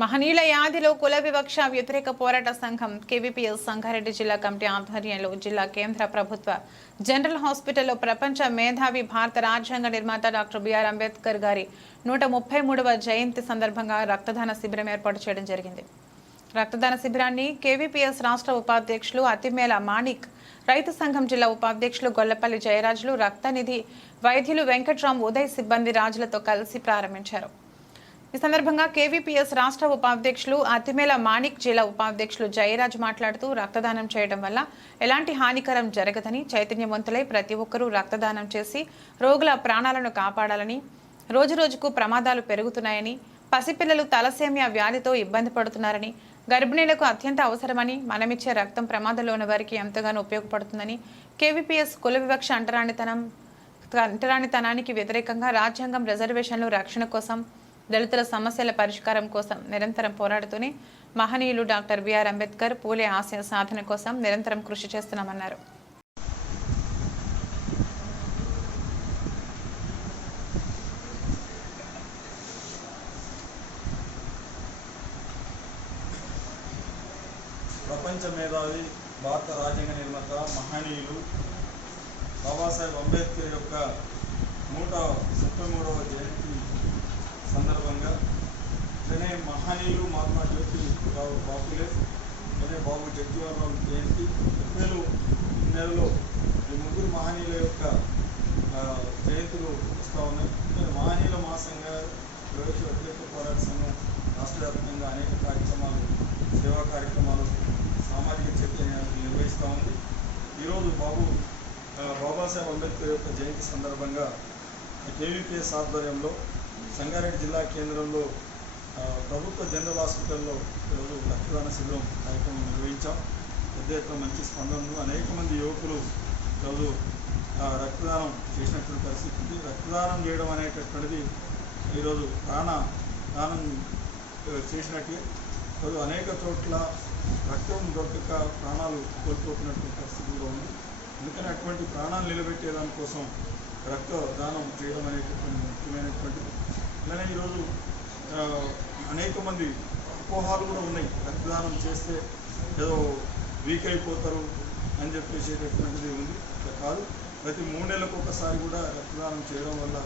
మహనీయుల యాదిలో కుల వివక్ష వ్యతిరేక పోరాట సంఘం కేవీపీఎస్ సంగారెడ్డి జిల్లా కమిటీ ఆధ్వర్యంలో జిల్లా కేంద్ర ప్రభుత్వ జనరల్ హాస్పిటల్లో ప్రపంచ మేధావి భారత రాజ్యాంగ నిర్మాత డాక్టర్ బిఆర్ అంబేద్కర్ గారి నూట ముప్పై మూడవ జయంతి సందర్భంగా రక్తదాన శిబిరం ఏర్పాటు చేయడం జరిగింది. రక్తదాన శిబిరాన్ని కేవీపీఎస్ రాష్ట్ర ఉపాధ్యక్షులు అతిమేల మాణిక్ రైతు సంఘం జిల్లా ఉపాధ్యక్షులు గొల్లపల్లి జయరాజులు రక్తనిధి వైద్యులు వెంకట్రామ్ ఉదయ్ సిబ్బంది రాజులతో కలిసి ప్రారంభించారు. ఈ సందర్భంగా కేవీపీఎస్ రాష్ట్ర ఉపాధ్యక్షులు అతిమేల మాణిక్ జిల్లా ఉపాధ్యక్షులు జయరాజ్ మాట్లాడుతూ రక్తదానం చేయడం వల్ల ఎలాంటి హానికరం జరగదని చైతన్యవంతులై ప్రతి ఒక్కరూ రక్తదానం చేసి రోగుల ప్రాణాలను కాపాడాలని రోజురోజుకు ప్రమాదాలు పెరుగుతున్నాయని పసిపిల్లలు తలసేమియా వ్యాధితో ఇబ్బంది పడుతున్నారని గర్భిణీలకు అత్యంత అవసరమని మనమిచ్చే రక్తం ప్రమాదంలో ఉన్న వారికి ఎంతగానో ఉపయోగపడుతుందని కేవీపీఎస్ కుల వివక్ష అంటరానితనం అంటరానితనానికి వ్యతిరేకంగా రాజ్యాంగం రిజర్వేషన్లు రక్షణ కోసం దళితుల సమస్యల పరిష్కారం కోసం నిరంతరం పోరాడుతూనే మహనీయులు డాక్టర్ బిఆర్ అంబేద్కర్ పూలే ఆశయ సాధన కోసం నిరంతరం కృషి చేస్తున్నామన్నారు. ప్రపంచ మేధావి భారత రాజ్యాంగ నిర్మాత మహనీయులు బాబాసాహెబ్ అంబేద్కర్ యొక్క నూట ముప్పై మూడవ జయంతి సందర్భంగా ఇతనే మహనీయులు మహాత్మా జ్యోతిరావు బాపులే. ఇతనే బాబు జగ్జీవనరావు జయంతి. ఏప్రిల్ నెలలో ఈ ముగ్గురు మహనీయుల యొక్క జయంతులు వస్తూ ఉన్నాయి. మహనీయుల మాసంగా ప్రవేశ వ్యతిరేక పోరాట సంఘం రాష్ట్ర వ్యాప్తంగా అనేక కార్యక్రమాలు సేవా కార్యక్రమాలు సామాజిక చైతన్యాలు నిర్వహిస్తూ ఉంది. ఈరోజు బాబు బాబాసాహెబ్ అంబేద్కర్ యొక్క జయంతి సందర్భంగా కేవీపీఎస్ ఆధ్వర్యంలో సంగారెడ్డి జిల్లా కేంద్రంలో ప్రభుత్వ జనరల్ హాస్పిటల్లో ఈరోజు రక్తదాన శిబిరం కార్యక్రమం నిర్వహించాం. పెద్ద ఎత్తున మంచి స్పందనలు అనేక మంది యువకులు ఈరోజు ఆ, రక్తదానం చేసినటువంటి పరిస్థితి. ఉంది రక్తదానం చేయడం అనేటటువంటిది ఈరోజు ప్రాణ దానం చేసినట్లే. ఈరోజు అనేక చోట్ల రక్తం దొరకక ప్రాణాలు కోల్పోతున్నటువంటి పరిస్థితి కూడా ఉంది. అందుకని అటువంటి ప్రాణాలు నిలబెట్టే దానికోసం రక్తదానం చేయడం అనేటటువంటి ముఖ్యమైన ఈరోజు అనేక మంది అపోహాలు కూడా ఉన్నాయి. రక్తదానం చేస్తే ఏదో వీక్ అయిపోతారు అని చెప్పేసేటటువంటిది ఉంది. కాదు. ప్రతి మూడు నెలలకు ఒకసారి కూడా రక్తదానం చేయడం వల్ల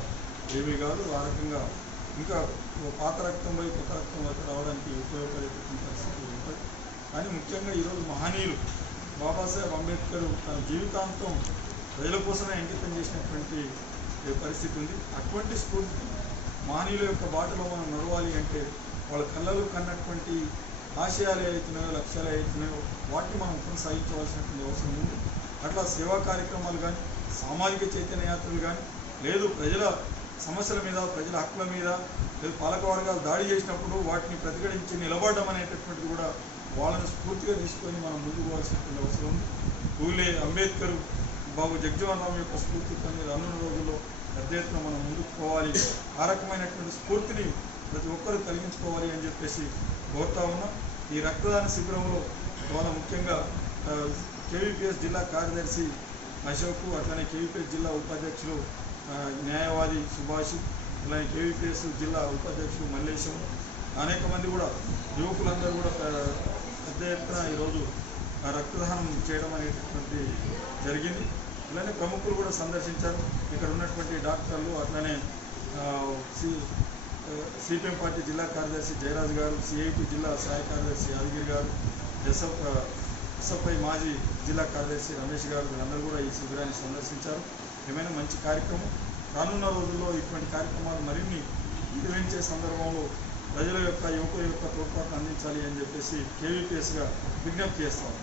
ఏమీ కాదు. ఆ రకంగా ఇంకా పాత రక్తం పోయి కొత్త రక్తం వరకు రావడానికి ఉపయోగపడేటటువంటి పరిస్థితి ఉంటుంది. కానీ ముఖ్యంగా ఈరోజు మహనీయులు బాబాసాహెబ్ అంబేద్కర్ తన జీవితాంతం ప్రజల కోసమే అంకితం చేసినటువంటి పరిస్థితి ఉంది. అటువంటి స్ఫూర్తి మహనీయుల యొక్క బాటలో మనం నడవాలి అంటే వాళ్ళ కళ్ళలు కన్నటువంటి ఆశయాలు ఏవైతున్నాయో లక్ష్యాలు ఏవైతున్నాయో వాటిని మనం కొనసాగించవలసినటువంటి అవసరం ఉంది. అట్లా సేవా కార్యక్రమాలు కానీ సామాజిక చైతన్య యాత్రలు కానీ లేదు ప్రజల సమస్యల మీద ప్రజల హక్కుల మీద లేదు పాలకవర్గాలు దాడి చేసినప్పుడు వాటిని ప్రతిఘటించి నిలబడడం అనేటటువంటిది కూడా వాళ్ళని స్ఫూర్తిగా తీసుకొని మనం ముందుకు పోవాల్సినటువంటి అవసరం ఉంది. పూలే అంబేద్కర్ బాబు జగ్జీవన్ రామ్ యొక్క స్ఫూర్తితో రానున్న రోజుల్లో పెద్ద ఎత్తున మనం ముందుకు పోవాలి. ఆ రకమైనటువంటి స్ఫూర్తిని ప్రతి ఒక్కరూ కలిగించుకోవాలి అని చెప్పేసి కోరుతా ఉన్నాం. ఈ రక్తదాన శిబిరంలో ద్వారా ముఖ్యంగా కేవీపీఎస్ జిల్లా కార్యదర్శి అశోక్ అట్లనే కేవీపీఎస్ జిల్లా ఉపాధ్యక్షులు న్యాయవాది సుభాష్ అలాగే కేవీపీఎస్ జిల్లా ఉపాధ్యక్షుడు మల్లేశం అనేక మంది కూడా యువకులందరూ కూడా పెద్ద ఎత్తున ఈరోజు రక్తదానం చేయడం అనేటటువంటి జరిగింది. అలానే ప్రముఖులు కూడా సందర్శించారు. ఇక్కడ ఉన్నటువంటి డాక్టర్లు అట్లనే సి సిపిఎం పార్టీ జిల్లా కార్యదర్శి జయరాజ్ గారు సిఐటి జిల్లా సహాయ కార్యదర్శి యాదగిరి గారు ఎస్ఎఫ్ ఎస్ఎఫ్ఐ మాజీ జిల్లా కార్యదర్శి రమేష్ గారు వీళ్ళందరూ కూడా ఈ శిబిరాన్ని సందర్శించారు. ఏమైనా మంచి కార్యక్రమం? రానున్న రోజుల్లో ఇటువంటి కార్యక్రమాలు మరిన్ని నిర్వహించే సందర్భంలో ప్రజల యొక్క యువకుల యొక్క తోడ్పాటు అందించాలి అని చెప్పేసి కేవీపీఎస్గా విజ్ఞప్తి చేస్తాం